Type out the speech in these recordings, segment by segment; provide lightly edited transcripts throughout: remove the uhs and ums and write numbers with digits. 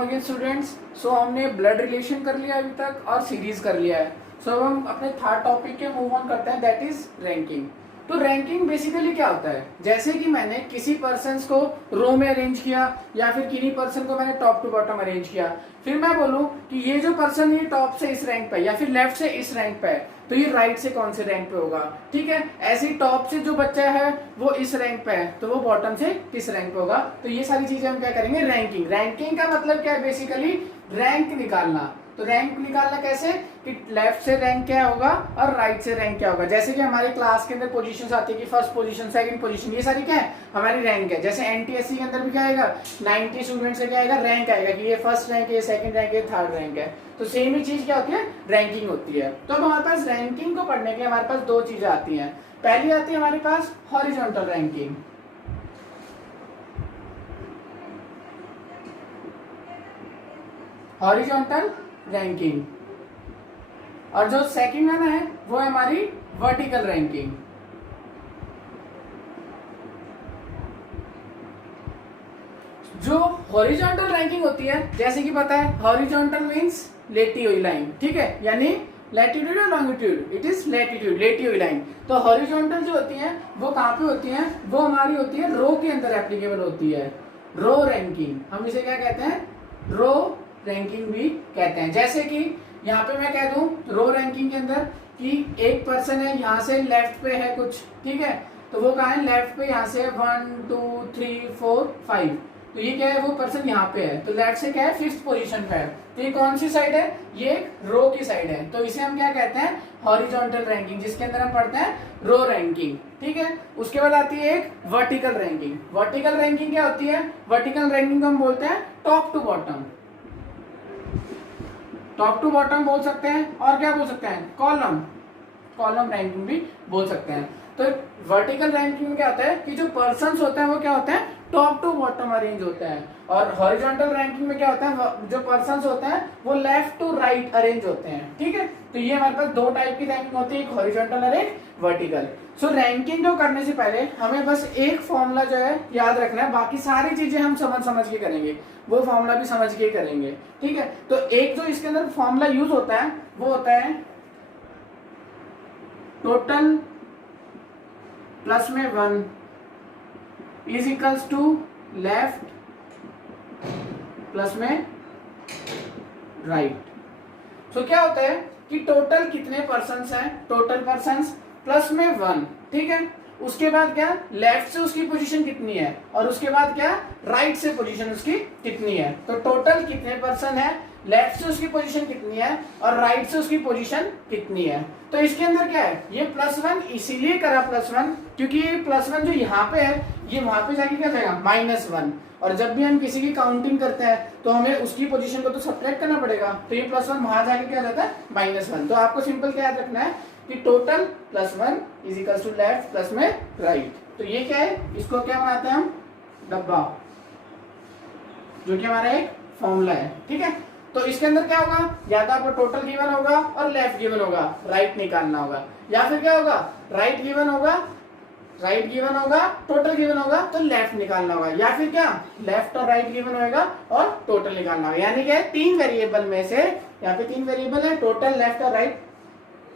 Welcome again students. सो हमने blood relation कर लिया अभी तक और सीरीज कर लिया है। सो अब हम अपने थर्ड टॉपिक के मूव ऑन करते हैं, दैट इज रैंकिंग। तो रैंकिंग बेसिकली क्या होता है, जैसे कि मैंने किसी पर्सन को रो में अरेंज किया या फिर किन्हीं पर्सन को मैंने टॉप टू बॉटम अरेंज किया, फिर मैं बोलूं कि ये जो पर्सन ये टॉप से इस रैंक पे या फिर लेफ्ट से इस रैंक पे है, तो ये राइट से कौन से रैंक पे होगा। ठीक है, ऐसे ही टॉप से जो बच्चा है वो इस रैंक पे है, तो वो बॉटम से किस रैंक पे होगा। तो ये सारी चीजें हम क्या करेंगे, रैंकिंग। रैंकिंग का मतलब क्या है, बेसिकली रैंक निकालना। तो रैंक निकालना कैसे कि लेफ्ट से रैंक क्या होगा और राइट से रैंक क्या होगा। जैसे कि हमारे क्लास के अंदर पोजीशंस आती है कि फर्स्ट पोजीशन, सेकंड पोजीशन, ये सारी क्या है हमारी रैंक है। जैसे एनटीएससी के अंदर भी क्या आएगा, 90 स्टूडेंट से क्या आएगा, रैंक आएगा कि ये फर्स्ट रैंक है, ये सेकंड रैंक है, थर्ड रैंक है। तो सेम ही चीज क्या होती है, रैंकिंग होती है। तो अब हमारे पास रैंकिंग को पढ़ने के लिए हमारे पास दो चीजें आती हैं। पहली आती है हमारे पास हॉरिजॉन्टल रैंकिंग, हॉरिजॉन्टल रैंकिंग, और जो सेकंड वन है वो है हमारी वर्टिकल रैंकिंग। जो हॉरिजॉन्टल रैंकिंग होती है, जैसे कि पता है हॉरिजॉन्टल मींस लेटी हुई लाइन, ठीक है, यानी लैटिट्यूड और लॉन्गिट्यूड, इट इज लैटिट्यूड, लेटी हुई लाइन। तो हॉरिजॉन्टल जो होती है वो कहाँ पे होती है, वो हमारी होती है रो के अंदर एप्लीकेबल होती है, रो रैंकिंग। हम इसे क्या कहते हैं, रो रैंकिंग भी कहते हैं। जैसे कि यहाँ पे मैं कह दूं रो रैंकिंग के अंदर कि एक पर्सन है यहाँ से लेफ्ट पे है कुछ, ठीक है, तो वो कहाँ है, लेफ्ट पे यहाँ से 1 2 3 4 5, तो ये क्या है, वो पर्सन यहाँ पे है, तो लेफ्ट से क्या है, फिफ्थ पोजीशन पे है। तो ये कौन सी साइड है, ये रो की साइड है, तो इसे हम क्या कहते हैं, हॉरिजॉन्टल रैंकिंग, जिसके अंदर हम पढ़ते हैं रो रैंकिंग। ठीक है, उसके बाद आती है एक वर्टिकल रैंकिंग। वर्टिकल रैंकिंग क्या होती है, वर्टिकल रैंकिंग को हम बोलते हैं top to bottom, top to bottom बोल सकते हैं, और क्या बोल सकते हैं, कॉलम, कॉलम रैंकिंग भी बोल सकते हैं। तो वर्टिकल रैंकिंग में क्या होता है कि जो पर्सन्स होते हैं वो क्या होते हैं, टॉप टू बॉटम अरेंज होते हैं, और हॉरिजॉन्टल रैंकिंग में क्या होता है, जो पर्सन्स होते हैं वो लेफ्ट टू राइट अरेंज होते हैं। ठीक है, तो ये हमारे पास दो टाइप की रैंकिंग होती है, एक हॉरिजॉन्टल और एक वर्टिकल। सो रैंकिंग को करने से पहले हमें बस एक फॉर्मूला जो है याद रखना है, बाकी सारी चीजें हम समझ के करेंगे, वो फॉर्मूला भी समझ के करेंगे। ठीक है, तो एक जो इसके अंदर फॉर्मूला यूज होता है वो होता है टोटल प्लस में 1 is equals to left plus में राइट। तो क्या होता है कि टोटल कितने पर्सन्स हैं, टोटल पर्सन्स प्लस में 1, ठीक है, उसके बाद क्या, लेफ्ट से उसकी पोजीशन कितनी है, और उसके बाद क्या, राइट से पोजीशन उसकी कितनी है। तो टोटल कितने पर्सन है, लेफ्ट से उसकी पोजीशन कितनी है और राइट से उसकी पोजीशन कितनी है। तो इसके अंदर क्या है, ये +1 इसीलिए करा +1 क्योंकि ये +1 जो यहाँ पे है ये वहां पे जाके क्या जाएगा, -1, और जब भी हम किसी की काउंटिंग करते हैं तो हमें उसकी पोजीशन को तो सब्ट्रैक्ट करना पड़ेगा, तो ये +1 वहां जाके क्या जाता है, -1। तो आपको सिंपल क्या याद रखना है कि total +1 is equal to left plus में राइट। तो ये क्या है, इसको क्या बनाते हैं हम, डब्बा, जो कि हमारा एक फॉर्मूला है। ठीक है, तो इसके अंदर क्या होगा, या तो आपको टोटल गिवन होगा और लेफ्ट गिवन होगा, राइट निकालना होगा, या फिर क्या होगा, राइट गिवन होगा, राइट गिवन होगा, टोटल गिवन होगा तो लेफ्ट निकालना होगा, या फिर क्या, लेफ्ट और राइट गिवन होगा और टोटल निकालना होगा। यानी क्या, 3 वेरिएबल में से, यहाँ पे 3 वेरिएबल है, टोटल, लेफ्ट और राइट,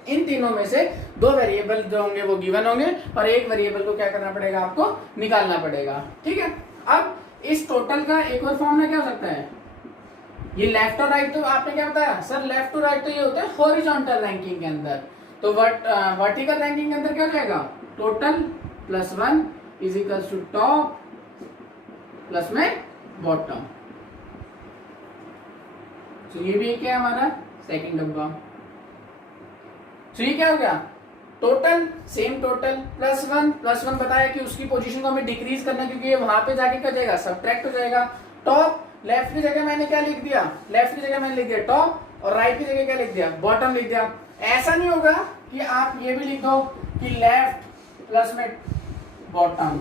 इन तीनों में से 2 वेरिएबल जो होंगे वो गिवन होंगे और एक वेरिएबल को क्या करना पड़ेगा, आपको निकालना पड़ेगा। ठीक है, अब इस टोटल का एक और फॉर्मूला क्या हो सकता है, ये लेफ्ट और राइट, तो आपने क्या बताया सर, लेफ्ट टू राइट तो ये होता है हॉरिजॉन्टल रैंकिंग के अंदर। तो वर्टिकल रैंकिंग के अंदर क्या हो जाएगा, total +1 is equal to top plus में बॉटम। तो ये भी क्या है हमारा सेकंड डब्बा। तो ये क्या हो गया, टोटल, सेम टोटल, +1 बताया कि उसकी पोजीशन को हमें डिक्रीज करना, क्योंकि ये वहां पे जाके क्या जाएगा, सब्ट्रैक्ट हो जाएगा। टॉप, लेफ्ट की जगह मैंने क्या लिख दिया, लेफ्ट की जगह मैंने लिख दिया टॉप, और राइट की जगह क्या लिख दिया, बॉटम लिख दिया। ऐसा नहीं होगा कि आप ये भी लिख दो कि लेफ्ट प्लस में बॉटम,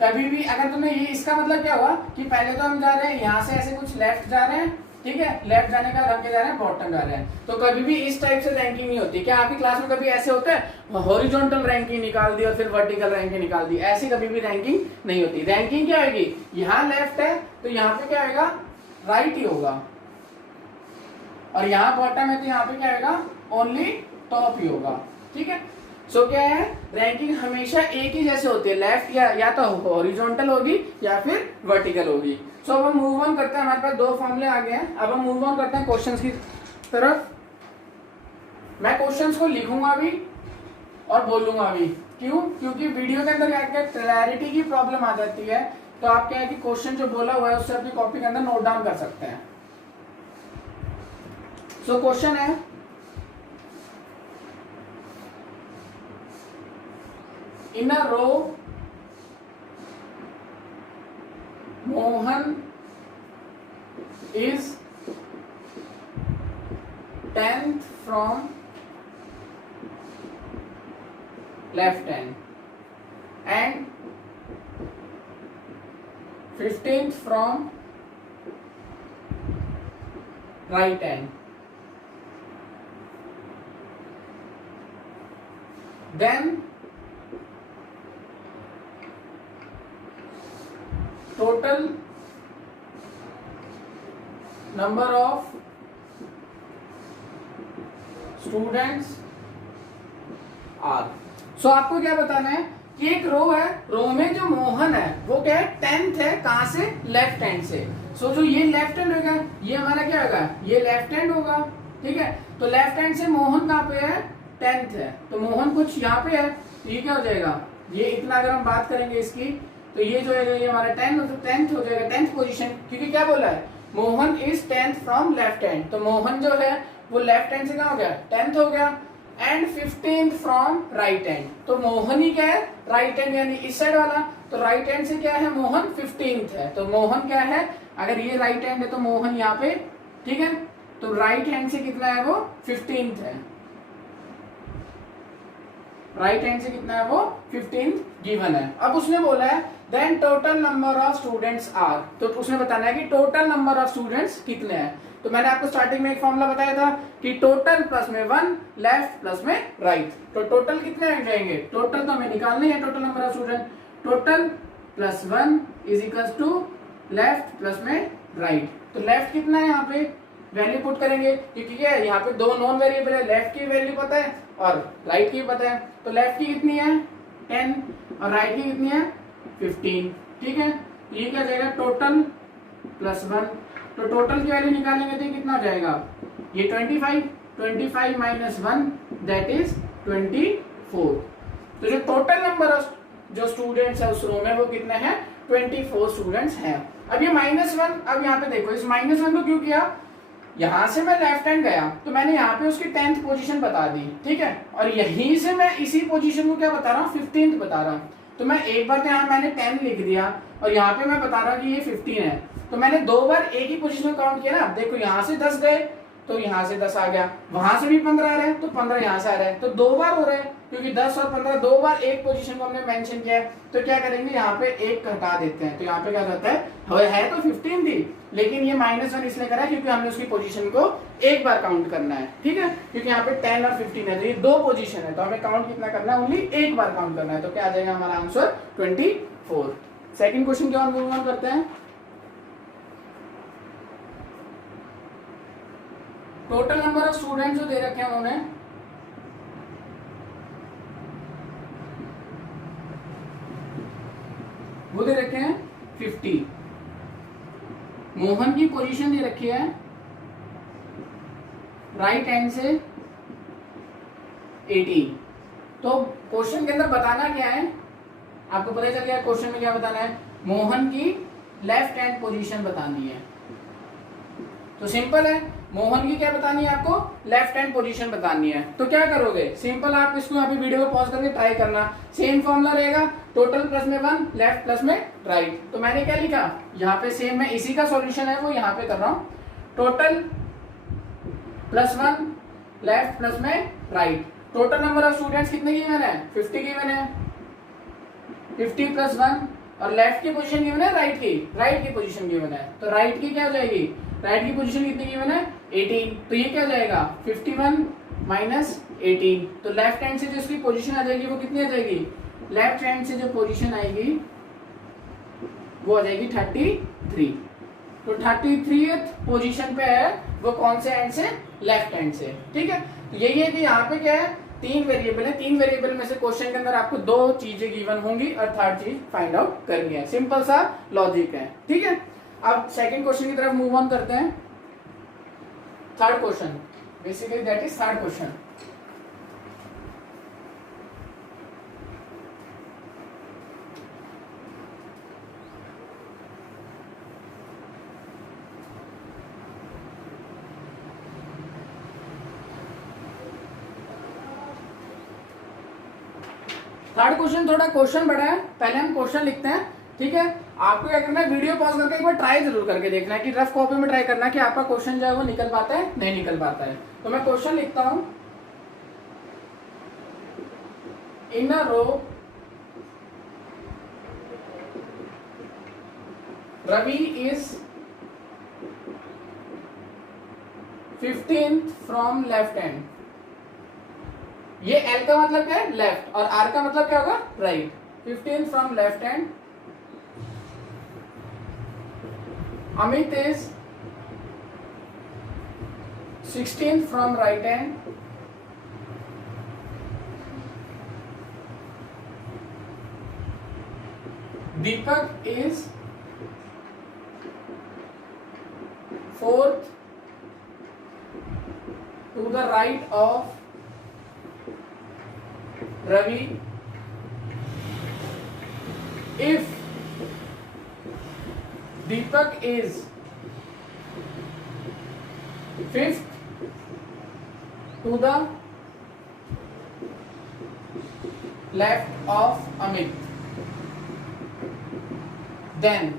कभी भी अगर तुम्हें ये, इसका मतलब क्या हुआ कि पहले तो हम जा रहे हैं यहाँ से ऐसे कुछ लेफ्ट जा रहे हैं, ठीक है, लेफ्ट जाने का रंग जा रहे हैं, बॉटम जा रहे हैं, तो कभी भी इस टाइप से रैंकिंग नहीं होती। क्या आपकी क्लास में कभी ऐसे होता है हॉरिजॉन्टल रैंकिंग निकाल दी और फिर वर्टिकल रैंकिंग निकाल दी, ऐसी कभी भी रैंकिंग नहीं होती। रैंकिंग क्या होगी, यहाँ लेफ्ट है तो यहाँ पे क्या आएगा, राइट ही होगा, और यहाँ बॉटम है तो यहाँ पे क्या होगा, ओनली टॉप ही होगा। ठीक है, सो क्या है, रैंकिंग हमेशा एक ही जैसे होती है, लेफ्ट या तो हॉरिजॉन्टल होगी या फिर वर्टिकल होगी। सो अब हम मूव ऑन करते हैं, हमारे पास दो फॉर्मूले आ गए हैं। अब हम मूव ऑन करते हैं क्वेश्चंस की तरफ। मैं क्वेश्चंस को लिखूंगा भी और बोलूंगा भी, क्यों, क्योंकि वीडियो के अंदर क्या क्लैरिटी की प्रॉब्लम आ जाती है, तो आप क्या है कि क्वेश्चन जो बोला हुआ है उससे अपनी कॉपी के अंदर नोट डाउन कर सकते हैं। सो क्वेश्चन है, in a row Mohan is 10th from left hand and 15th from right hand. Then total number of students are. So आपको क्या बताना है कि एक रो है, रो में जो मोहन है वो क्या है, 10th है, कहां से, लेफ्ट हैंड से। सो जो ये लेफ्ट हैंड होगा, ये हमारा क्या होगा, ये लेफ्ट हैंड होगा। ठीक है, तो लेफ्ट हैंड से मोहन कहां पे है, 10th है, तो मोहन कुछ यहाँ पे है, तो ये क्या हो जाएगा, ये इतना अगर हम बात करेंगे इसकी, तो ये जो है ये हमारा 10th हो जाएगा, 10th पोजीशन, क्योंकि क्या बोला है, Mohan is 10th from left hand, तो मोहन जो है वो लेफ्ट हैंड से कहाँ हो गया, 10th हो गया, and 15th from right hand, तो मोहन ही क्या है, राइट हैंड यानी इस साइड वाला, तो राइट हैंड से क्या है, मोहन 15th है, तो मोहन क्या है, अगर ये राइट हैंड है तो मोहन यहाँ पे, ठीक है, तो राइट हैंड से कितना है वो 15th है, राइट हैंड से कितना है वो 15th गिवन है। अब उसने बोला है then total number of students are, तो उसने बताना है कि टोटल नंबर ऑफ स्टूडेंट्स कितने हैं। तो मैंने आपको स्टार्टिंग में एक फॉर्मूला बताया था कि टोटल प्लस में 1, लेफ्ट प्लस में राइट, तो टोटल कितने आ जाएंगे, टोटल तो हमें निकालने हैं, total number of student, total plus 1 is equal to left plus में राइट, तो लेफ्ट कितना है, यहाँ पे वैल्यू पुट करेंगे, क्योंकि क्या है यहाँ पे दो नॉन वेरिएबल है, लेफ्ट की वैल्यू पता है और राइट की पता है, तो लेफ्ट की कितनी है 10 और राइट की कितनी है 15। ठीक है, ये क्या जाएगा टोटल प्लस 1, तो टोटल की वैल्यू निकालेंगे तो कितना हो जाएगा, ये 25 माइनस 1 दैट इज 24। तो जो टोटल नंबर ऑफ जो स्टूडेंट्स है उस रो में वो कितने हैं, 24 स्टूडेंट्स हैं। अब ये -1, अब यहाँ पे देखो इस -1 को क्यों किया, यहां से मैं लेफ्ट हैंड गया तो मैंने यहाँ पे उसकी 10th पोजीशन बता दी, ठीक है, और यहीं से मैं इसी पोजीशन को क्या बता रहा हूँ, 15th बता रहा हूँ, तो मैं एक बार यहाँ मैंने 10 लिख दिया और यहाँ पे मैं बता रहा हूँ कि ये 15 है, तो मैंने दो बार एक ही पोजीशन काउंट किया ना। देखो यहाँ से 10 गए तो यहाँ से 10 आ गया, वहां से भी 15 आ रहे हैं तो 15 यहाँ से आ रहे हैं, तो दो बार हो रहे हैं, क्योंकि 10 और 15 दो बार एक पोजीशन को हमने मेंशन किया है, तो क्या करेंगे यहाँ पे एक घटा देते हैं, तो यहाँ पे क्या रहता है तो 15 थी, लेकिन ये -1 इसलिए करा है क्योंकि हमने उसकी पोजीशन को एक बार काउंट करना है, ठीक है, क्योंकि यहाँ पे 10 और 15 है, तो ये दो पोजीशन है, तो हमें काउंट कितना करना है, ओनली एक बार काउंट करना है, तो क्या आ जाएगा हमारा आंसर 24। सेकंड क्वेश्चन क्या मूव ऑन करते हैं। टोटल नंबर ऑफ स्टूडेंट जो दे रखे हैं उन्होंने, वो दे रखे हैं 50, मोहन की पोजीशन दे रखी है राइट हैंड से 18। तो क्वेश्चन के अंदर बताना क्या है, आपको पता चल गया क्वेश्चन में क्या बताना है, मोहन की लेफ्ट हैंड पोजीशन बतानी है, तो सिंपल है, मोहन की क्या बतानी है आपको, लेफ्ट हैंड पोजीशन बतानी है, तो क्या करोगे, सिंपल आप इसको यहाँ पे वीडियो को पॉज करके ट्राई करना, सेम फॉर्मूला रहेगा, टोटल प्लस में 1, लेफ्ट प्लस में राइट, तो मैंने क्या लिखा यहाँ पे सेम, मैं इसी का सॉल्यूशन है वो यहाँ पे कर रहा हूँ, टोटल प्लस 1, लेफ्ट प्लस में right, total number of students कितने गिवन है, 50 गिवन है, 50 प्लस 1, और लेफ्ट की पोजीशन गिवन है, राइट की पोजीशन गिवन है, तो राइट की क्या हो जाएगी, राइट की पोजीशन कितनी गिवन है 18, तो ये क्या हो जाएगा 51 माइनस 18, तो लेफ्ट हैंड से जो इसकी पोजीशन आ जाएगी वो कितनी आ जाएगी, लेफ्ट हैंड से जो पोजीशन आएगी वो आ जाएगी 33। तो 33th पोजीशन पे है वो कौन से एंड से, लेफ्ट हैंड से। ठीक है, तो यही है कि यहाँ पे क्या है, 3 वेरिएबल है, 3 वेरिएबल में से क्वेश्चन के अंदर आपको 2 चीजें गिवन होंगी और थर्ड चीज फाइंड आउट करनी है। सिंपल सा लॉजिक है। ठीक है, अब सेकंड क्वेश्चन की तरफ मूव ऑन करते हैं। Third question, basically that is third question. Third question थोड़ा क्वेश्चन बड़ा है, पहले हम क्वेश्चन लिखते हैं। ठीक है, आपको क्या करना है, वीडियो पॉज करके एक बार ट्राई जरूर करके देखना है कि रफ कॉपी में ट्राई करना है कि आपका क्वेश्चन जो है वो निकल पाता है नहीं निकल पाता है। तो मैं क्वेश्चन लिखता हूं, in a row Ravi is 15th from left hand. ये L का मतलब क्या है, लेफ्ट, और R का मतलब क्या होगा, right. 15th from left hand, Amit is 16th from right hand, Deepak is 4th to the right of Ravi if Deepak is 5th to the left of Amit, then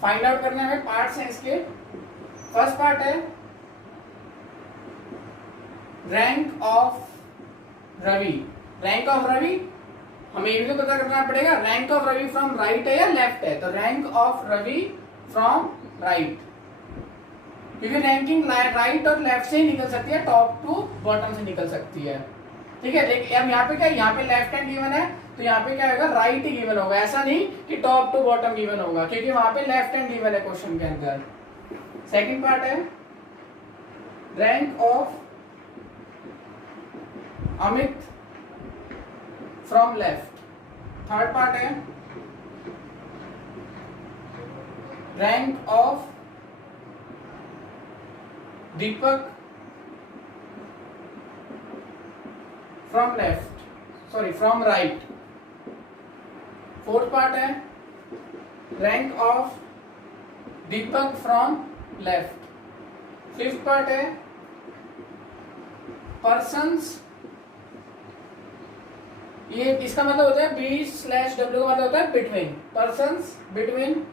find out करने में parts हैं इसके। First part है rank of Ravi. Rank of Ravi हमें ये भी तो पता करना पड़ेगा, rank of Ravi from right है या लेफ्ट है, तो rank of Ravi from right, क्योंकि रैंकिंग राइट और लेफ्ट से ही निकल सकती है, टॉप टू बॉटम से निकल सकती है। ठीक है, लेकिन अब यहाँ पे क्या है, यहाँ पे लेफ्ट हैंड गिवन है तो यहाँ पे क्या होगा, राइट ही गिवन होगा, ऐसा नहीं कि टॉप टू बॉटम गिवन होगा, क्योंकि वहां पे लेफ्ट हैंड गिवन है क्वेश्चन के अंदर। सेकंड पार्ट है rank of Amit from left. Third part है rank of Deepak from left, sorry from right. Fourth part है rank of Deepak from left. Fifth part है पर्सन्स, ये इसका मतलब होता है B/W का मतलब होता है between, persons between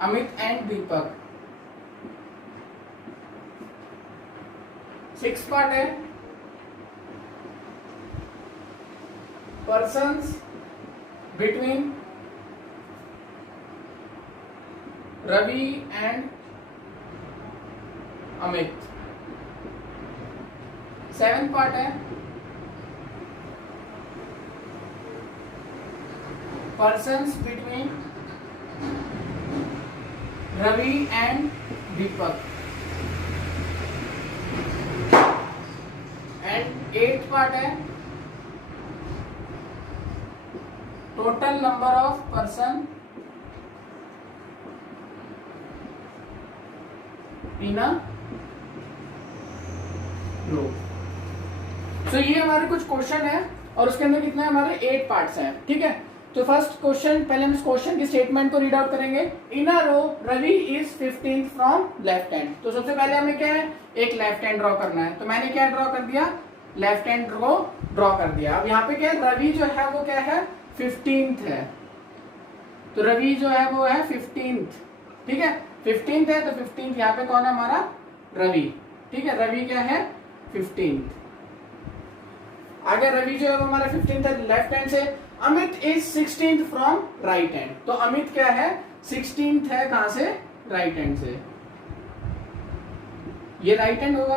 Amit and Deepak. Sixth part है persons between Ravi and Amit. Seventh part है persons between Ravi and Deepak, and eighth part है total number of person in a row। तो ये हमारे कुछ क्वेश्चन है और उसके अंदर कितने हमारे 8 पार्ट्स हैं। ठीक है, तो फर्स्ट क्वेश्चन, पहले हम इस क्वेश्चन की स्टेटमेंट को रीड आउट करेंगे। In a row Ravi is 15th from left hand. तो सबसे पहले हमें क्या है, एक लेफ्ट हैंड ड्रॉ करना है, तो मैंने क्या ड्रॉ कर दिया, लेफ्ट हैंड को ड्रॉ कर दिया। अब यहाँ पे क्या है, रवि जो है वो क्या है, 15th है, तो रवि जो है वो है 15th। ठीक है, 15th है तो 15th यहाँ पे कौन है, हमारा रवि। ठीक है, रवि क्या है, 15th। आगे रवि जो है वो हमारा 15th है लेफ्ट हैंड से। Amit is 16th from right hand, तो अमित क्या है, 16th है कहां से, राइट हैंड से। ये राइट हैंड होगा,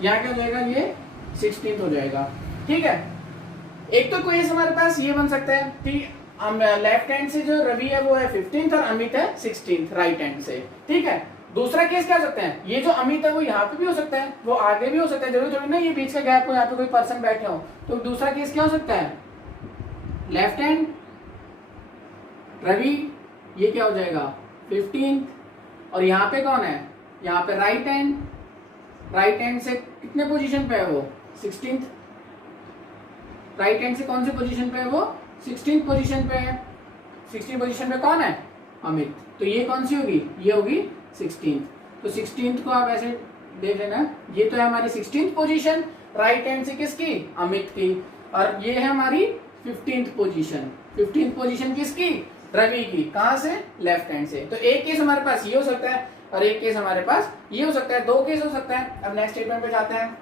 यहाँ क्या हो जाएगा, ये 16th हो जाएगा। ठीक है, एक तो क्वेश्चन हमारे पास ये बन सकता है कि लेफ्ट हैंड से जो रवि है वो है 15th और अमित है 16th राइट हैंड से, ठीक है। दूसरा केस क्या हो सकता है, ये जो अमित है वो यहाँ पे भी हो सकता है, वो आगे भी हो सकता है, जरूरी थोड़ी ना ये बीच का गैप हो, यहाँ पे कोई पर्सन बैठे हो। तो दूसरा केस क्या हो सकता है, लेफ्ट हैंड रवि, ये क्या हो जाएगा 15th, और यहाँ पे कौन है, यहाँ पे राइट हैंड से कितने पोजीशन पे है वो 16th, राइट हैंड से कौन से पोजीशन पे है वो 16th पोजीशन पे है। 16th पोजीशन पे कौन है, अमित, तो ये कौन सी होगी, ये होगी 16th। तो 16th को आप ऐसे देख लेना, ये तो है हमारी 16th पोजीशन राइट हैंड से किसकी, अमित की, और ये है हमारी 15th पोजीशन। 15th पोजीशन किसकी, रवि की, कहां से, लेफ्ट हैंड से। तो एक केस हमारे पास ये हो सकता है और एक केस हमारे पास ये हो सकता है, दो केस हो सकता है। अब नेक्स्ट स्टेटमेंट पे जाते हैं।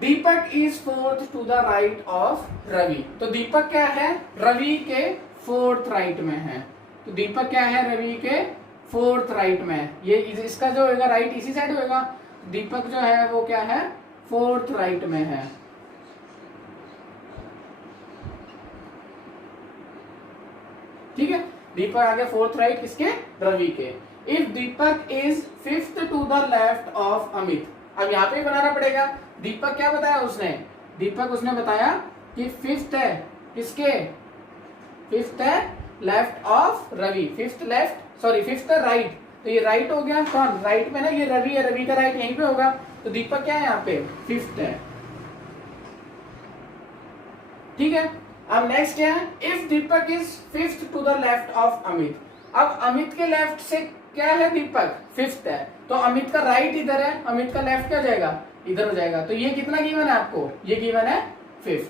Deepak is 4th to the right of Ravi. तो दीपक क्या है, रवि के 4th राइट में है। तो दीपक क्या है, रवि के 4th राइट में, ये इसका जो होगा राइट इसी साइड होगा। दीपक जो है वो क्या है, 4th राइट में है। ठीक है, दीपक आगे 4th राइट किसके, रवि के। If Deepak is 5th to the left of Amit, अब यहाँ पे बनाना पड़ेगा। दीपक क्या बताया उसने, दीपक उसने बताया कि 5th है किसके, 5th है left of Ravi, 5th right. तो ये राइट हो गया, कौन राइट में ना, ये रवि है, रवि का राइट यहीं पे होगा। तो दीपक क्या है यहाँ पे 5th है, ठीक है। अब नेक्स्ट है, if Deepak is 5th to the left of Amit. अब अमित के लेफ्ट से क्या है, दीपक 5th है, तो अमित का राइट इधर है, अमित का लेफ्ट क्या हो जाएगा, इधर हो जाएगा। तो ये कितना गिवन है आपको, ये गिवन है 5th,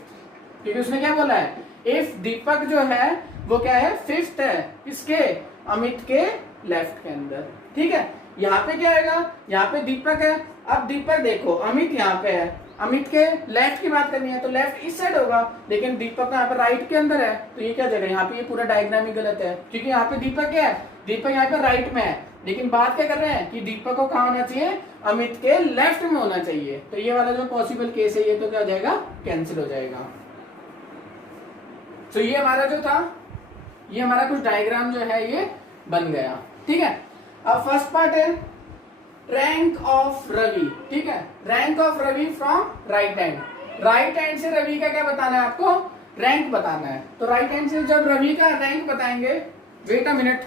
क्योंकि उसने क्या बोला है, इफ दीपक जो है वो क्या है 5th है किसके, अमित के लेफ्ट के अंदर, ठीक है। यहाँ पे क्या आएगा, यहाँ पे दीपक है। अब दीपक देखो, अमित यहाँ पे है, अमित के लेफ्ट की बात करनी है तो लेफ्ट इस साइड होगा, लेकिन दीपक यहाँ पे राइट के अंदर है, तो ये क्या जगह, यहाँ पे ये पूरा डायग्राम ही गलत है, क्योंकि यहाँ पे दीपक क्या है, दीपक यहाँ पे राइट में है, लेकिन बात क्या कर रहे हैं कि दीपक को कहाँ होना चाहिए, अमित के लेफ्ट में होना चाहिए। तो ये वाला जो पॉसिबल केस है ये तो क्या हो जाएगा, कैंसिल हो जाएगा। तो ये हमारा जो था, ये हमारा कुछ डायग्राम जो है ये बन गया, ठीक है। अब फर्स्ट पार्ट है रैंक ऑफ रवि, ठीक है, rank of Ravi from right hand. Right hand से रवि का क्या बताना है आपको, रैंक बताना है। तो राइट हैंड से जब रवि का रैंक बताएंगे, वेट अ मिनट,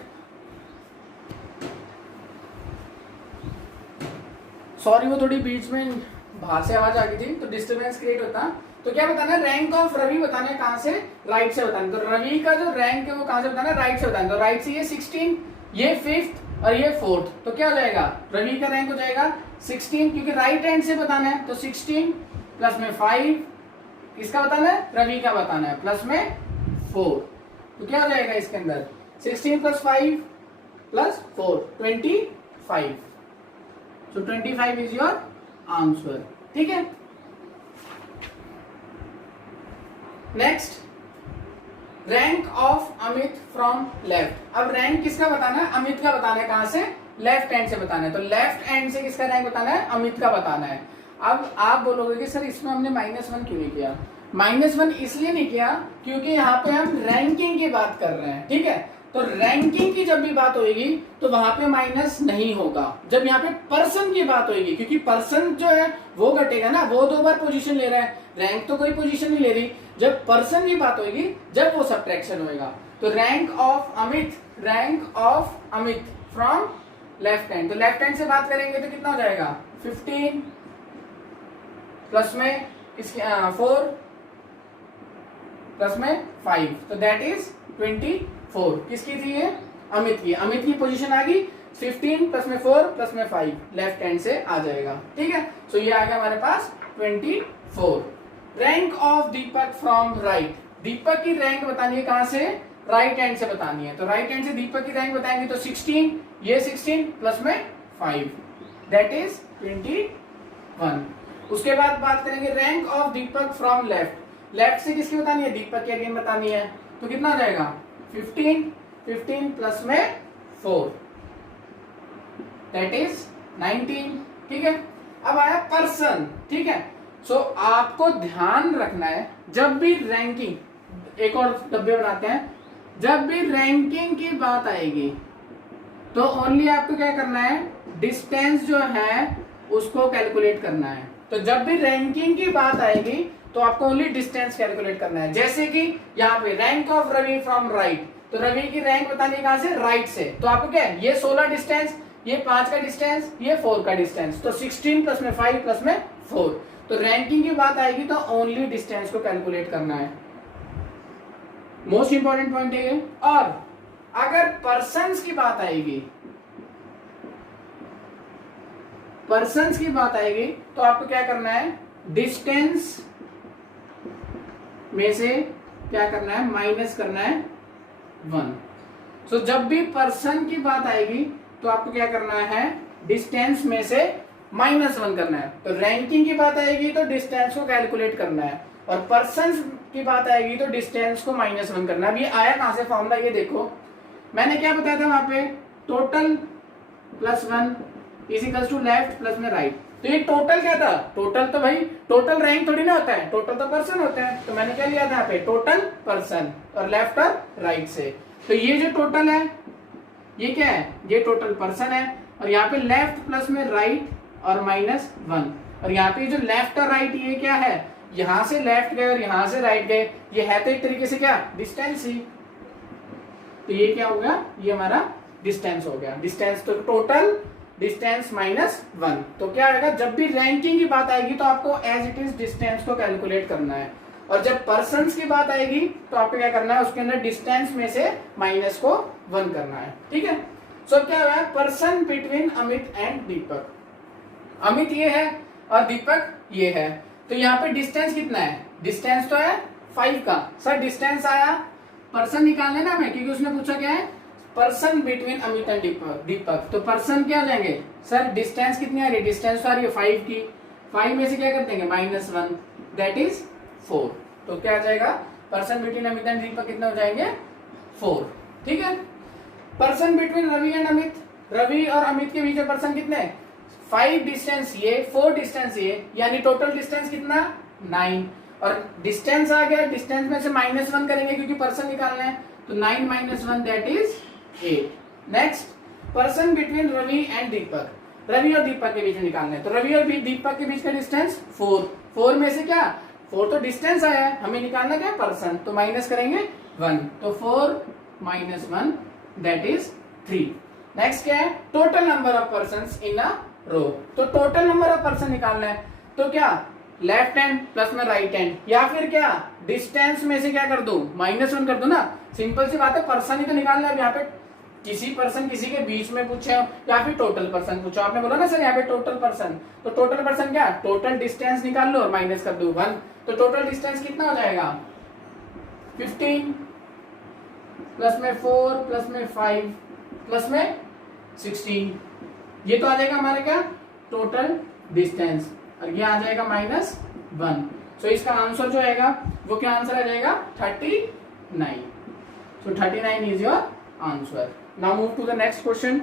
सॉरी वो थोड़ी बीच में बाहर से आवाज आ गई थी तो डिस्टर्बेंस क्रिएट होता। तो क्या बताना है, रैंक ऑफ रवि बताना है, कहां से, राइट से बताना है। तो रवि का जो रैंक है वो कहां से बताना है, राइट से बताना है। तो राइट से ये 16, ये 5th और ये 4th, तो क्या हो जाएगा, रवि का रैंक हो जाएगा 16, क्योंकि राइट हैंड से बताना है। तो 16 प्लस में 5 किसका बताना है, रवि का बताना है, प्लस में 4, तो क्या हो जाएगा इसके अंदर 16 plus 5 plus 4 25। So 25 is your answer, ठीक है। Next, rank of Amit from left. अब रैंक किसका बताना है, अमित का बताना है, कहां से, लेफ्ट हैंड से बताना है। तो लेफ्ट हैंड से किसका रैंक बताना है, अमित का बताना है। अब आप बोलोगे कि सर इसमें हमने -1 क्यों नहीं किया। -1 इसलिए नहीं किया क्योंकि यहाँ पे हम रैंकिंग की बात कर रहे हैं, ठीक है। तो रैंकिंग की जब भी बात होगी तो वहां पे माइनस नहीं होगा। जब यहाँ पे पर्सन की बात होगी, क्योंकि पर्सन जो है वो घटेगा ना, वो 2 बार पोजीशन ले रहा है, रैंक तो कोई पोजीशन नहीं ले रही। जब पर्सन की बात होगी जब वो सब्ट्रैक्शन होगा। तो rank of Amit from left hand. तो लेफ्ट हैंड से बात करेंगे तो कितना हो जाएगा 15 प्लस में इसके 4 प्लस में 5, तो दैट इज 24। किसकी थी ये, अमित की। अमित की पोजीशन आ गई 15 प्लस में 4 प्लस में 5, लेफ्ट हैंड से आ जाएगा, ठीक है। सो ये आ गया हमारे पास 24। Rank of Deepak from right. Deepak की रैंक बतानी है कहां से, राइट हैंड से बतानी है। तो राइट हैंड से दीपक की रैंक बताएंगे तो 16, ये 16 प्लस में 5, दैट इज 21। उसके बाद बात करेंगे rank of Deepak from left. Left से किसकी बतानी है, दीपक की अगेन बतानी है। तो कितना हो जाएगा 15 प्लस में 4, दैट इज 19, ठीक है। अब आया पर्सन, ठीक है। सो आपको ध्यान रखना है जब भी रैंकिंग, एक और डब्बे बनाते हैं। जब भी रैंकिंग की बात आएगी तो ओनली आपको क्या करना है, डिस्टेंस जो है उसको कैलकुलेट करना है। तो जब भी रैंकिंग की बात आएगी तो आपको ओनली डिस्टेंस कैलकुलेट करना है। जैसे कि यहाँ पे rank of Ravi from right, तो रवि की रैंक बतानी कहां से, राइट से। तो आपको क्या है, ये 16 डिस्टेंस, ये 5 का डिस्टेंस, ये 4 का डिस्टेंस, तो 16 प्लस में 5 प्लस में 4। तो रैंकिंग की बात आएगी तो ओनली डिस्टेंस को कैलकुलेट करना है। मोस्ट इंपॉर्टेंट पॉइंट है ये। और अगर पर्सन्स की बात आएगी, पर्सन्स की बात आएगी तो आपको क्या करना है, डिस्टेंस में से क्या करना है, माइनस करना है 1। सो जब भी पर्सन की बात आएगी तो आपको क्या करना है, डिस्टेंस में से -1 करना है। तो रैंकिंग की बात आएगी तो डिस्टेंस को कैलकुलेट करना है, और पर्सन की बात आएगी तो डिस्टेंस को -1 करना है। अब ये आया कहां से फॉर्मूला, ये देखो मैंने क्या बताया था वहां पे, total +1 is equals to left plus में राइट। तो ये टोटल क्या था, टोटल तो भाई टोटल रैंक थोड़ी ना होता है, टोटल तो पर्सन होते हैं। तो मैंने क्या लिया था यहाँ पे, टोटल पर्सन, और लेफ्ट और राइट से। तो ये जो टोटल है ये क्या है, ये टोटल पर्सन है, और यहाँ पे लेफ्ट प्लस में राइट और -1। और यहाँ पे जो लेफ्ट और राइट ये क्या है, यहां से लेफ्ट गए और यहां से राइट गए, ये है तो एक तरीके से क्या, डिस्टेंस ही। तो ये क्या हो गया, ये हमारा डिस्टेंस हो गया। डिस्टेंस तो टोटल डिस्टेंस -1। तो क्या आएगा, जब भी रैंकिंग की बात आएगी तो आपको एज इट इज डिस्टेंस को कैलकुलेट करना है, और जब पर्सन्स की बात आएगी तो आपको क्या करना है, उसके अंदर डिस्टेंस में से माइनस को 1 करना है। ठीक है। सो क्या हुआ, पर्सन बिटवीन अमित एंड दीपक। अमित ये है और दीपक ये है। तो यहाँ पे डिस्टेंस कितना है, डिस्टेंस तो है 5 का। सर डिस्टेंस आया, पर्सन निकालने ना हमें, क्योंकि उसने पूछा क्या है, पर्सन बिटवीन अमित एंड दीपक। तो पर्सन क्या हो जाएंगे, सर डिस्टेंस कितनी आ रही है, डिस्टेंस तो आ रही है 5 की, 5 में से क्या कर देंगे -1, दैट इज 4। तो क्या आ जाएगा, person between Amit and Deepak कितने हो जाएंगे, 4। ठीक है। Person between Ravi and Amit, Ravi और अमित के बीच में पर्सन कितने, 5 डिस्टेंस ये, 4 डिस्टेंस ये, यानी टोटल डिस्टेंस कितना 9। और डिस्टेंस आ गया, डिस्टेंस में से -1 करेंगे क्योंकि पर्सन निकालना है, तो 9 - 1 that is 8। Next, person between Ravi and Deepak, Ravi और दीपक के बीच में निकालना है। तो रवि और दीपक के बीच का डिस्टेंस 4, 4 में से क्या, 4 तो डिस्टेंस आया है, हमें निकालना क्या, पर्सन, तो माइनस करेंगे 1, तो 4 - 1 दैट इज 3। नेक्स्ट क्या है, total number of persons in a row. तो टोटल नंबर ऑफ पर्सन निकालना है, तो क्या, लेफ्ट हैंड प्लस में राइट हैंड, या फिर क्या, डिस्टेंस में से क्या कर दो, -1 कर दो ना। सिंपल सी बात है, पर्सन ही तो निकालना है। यहाँ पे किसी पर्सन किसी के बीच में पूछे या फिर टोटल पर्सन पूछो, आपने बोला ना सर यहाँ पे टोटल पर्सन, तो टोटल पर्सन क्या, टोटल डिस्टेंस निकाल लो और माइनस कर दो 1। तो टोटल डिस्टेंस कितना हो जाएगा, 15 प्लस में 4 प्लस में 5 प्लस में 16, ये तो आ जाएगा हमारे क्या, टोटल डिस्टेंस, और ये आ जाएगा -1। सो इसका आंसर जो आएगा वो क्या आंसर आ जाएगा, 39। So 39 is your answer. Now move to the next question.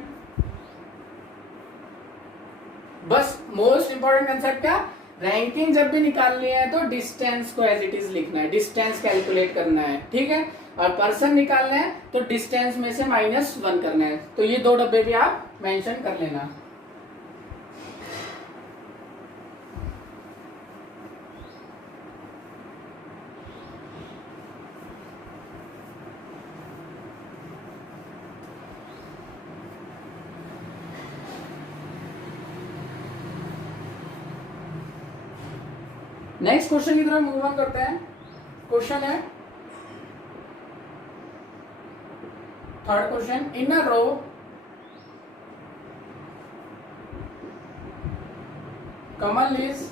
बस मोस्ट इंपॉर्टेंट कंसेप्ट क्या, रैंकिंग जब भी निकालनी है तो डिस्टेंस को एज इट इज लिखना है, डिस्टेंस कैलकुलेट करना है। ठीक है। और पर्सन निकालना है तो डिस्टेंस में से -1 करना है। तो ये 2 डब्बे भी आप मेंशन कर लेना। नेक्स्ट क्वेश्चन की तरफ मूव ऑन करते हैं। क्वेश्चन है, third question, in a row Kamal is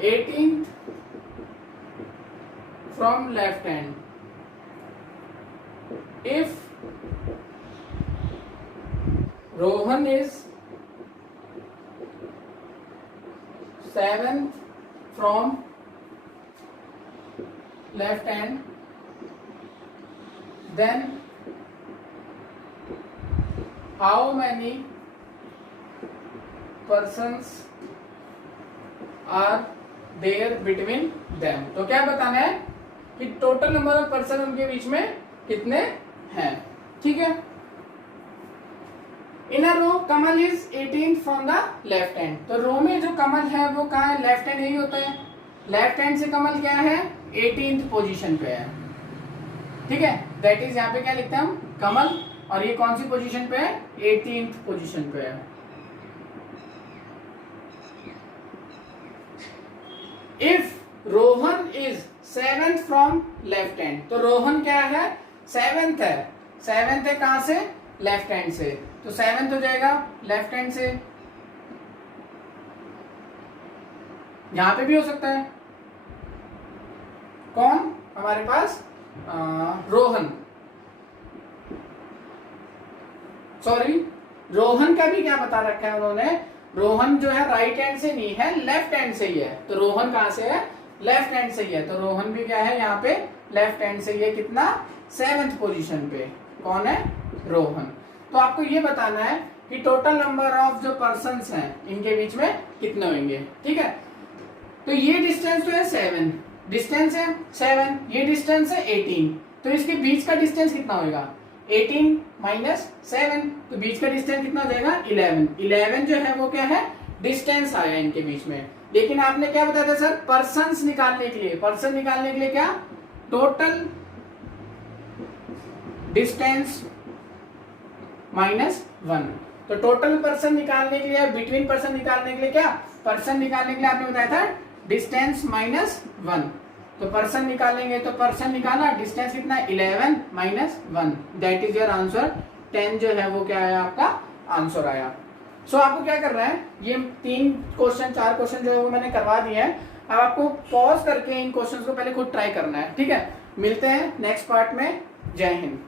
18th from left hand. If Rohan is 7th from left hand, then how many persons are there between them. तो क्या बताना है कि टोटल नंबर ऑफ पर्सन उनके बीच में कितने हैं। ठीक है। In a row Kamal is 18th from the left hand. तो रो में जो कमल है वो कहाँ है, लेफ्ट हैंड यही होता है। लेफ्ट हैंड से कमल क्या है, 18th पोजीशन पे है। ठीक है, दैट इज यहाँ पे क्या लिखते हैं हम, कमल, और ये कौन सी पोजीशन पे है, 18th पोजीशन पे है। If Rohan is 7th from left hand, तो रोहन क्या है, 7th है। 7th है कहां से, लेफ्ट हैंड से, तो 7th हो जाएगा लेफ्ट हैंड से। यहां पे भी हो सकता है, कौन हमारे पास, रोहन, सॉरी रोहन का भी क्या बता रखा है उन्होंने, रोहन जो है राइट हैंड से नहीं है, लेफ्ट हैंड से ही है। तो रोहन कहां से है, लेफ्ट हैंड से ही है। तो रोहन भी क्या है यहाँ पे, लेफ्ट हैंड से ही है। कितना, 7th पोजीशन पे। कौन है, रोहन। तो आपको ये बताना है कि टोटल नंबर ऑफ जो पर्सन्स हैं इनके बीच में कितने होंगे। ठीक है, तो ये डिस्टेंस जो है 7, डिस्टेंस है 7, ये डिस्टेंस है 18, तो इसके बीच का डिस्टेंस कितना होगा, 18 माइनस 7, तो बीच का डिस्टेंस कितना हो जाएगा, 11। 11 जो है वो क्या है, डिस्टेंस आया इनके बीच में। लेकिन आपने क्या बताया था सर, पर्सन्स निकालने के लिए, पर्सन निकालने के लिए क्या, टोटल डिस्टेंस माइनस 1। तो टोटल पर्सन निकालने के लिए, बिटवीन पर्सन निकालने के लिए क्या, पर्सन निकालने के लिए आपने बताया था डिस्टेंस माइनस 1। तो पर्सन निकालेंगे, तो पर्सन निकाला, डिस्टेंस कितना, 11 minus 1, that is your answer. 10 जो है वो क्या आया, आपका आंसर आया। सो आपको क्या करना है, ये 3 क्वेश्चन 4 क्वेश्चन जो है वो मैंने करवा दिए हैं। अब आपको पॉज करके इन क्वेश्चंस को पहले खुद ट्राई करना है। ठीक है, मिलते हैं नेक्स्ट पार्ट में। जय हिंद।